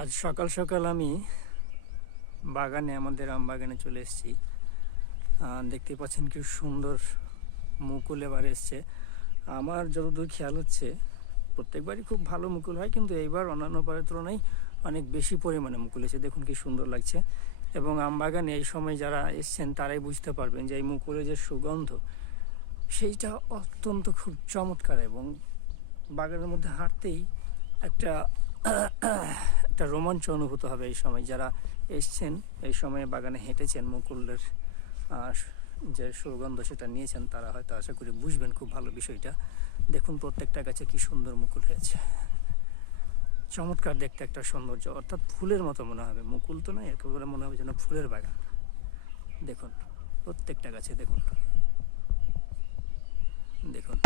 আজ সকাল সকাল আমি বাগানে, আমাদের আম বাগানে চলে এসেছি। দেখতে পাচ্ছেন কি সুন্দর মুকুল এবার এসছে। আমার যতদূর খেয়াল হচ্ছে প্রত্যেকবারই খুব ভালো মুকুল হয়, কিন্তু এইবার অন্যান্য বারের তুলনায় অনেক বেশি পরিমাণে মুকুল এসেছে। দেখুন কি সুন্দর লাগছে। এবং আম বাগানে এই সময় যারা এসছেন তারাই বুঝতে পারবেন যে এই মুকুলের যে সুগন্ধ, সেইটা অত্যন্ত খুব চমৎকার। এবং বাগানের মধ্যে হাঁটতেই একটা একটা রোমাঞ্চ অনুভূত হবে এই সময়। যারা এসছেন এই সময়ে বাগানে হেঁটেছেন, মুকুলের যে সুগন্ধ সেটা নিয়েছেন, তারা হয়তো আশা করি বুঝবেন খুব ভালো বিষয়টা। দেখুন প্রত্যেকটা গাছে কি সুন্দর মুকুল হয়েছে, চমৎকার দেখতে একটা সৌন্দর্য, অর্থাৎ ফুলের মতো মনে হবে। মুকুল তো নয়, একেবারে মনে হবে যেন ফুলের বাগান। দেখুন প্রত্যেকটা গাছে দেখুন, দেখুন।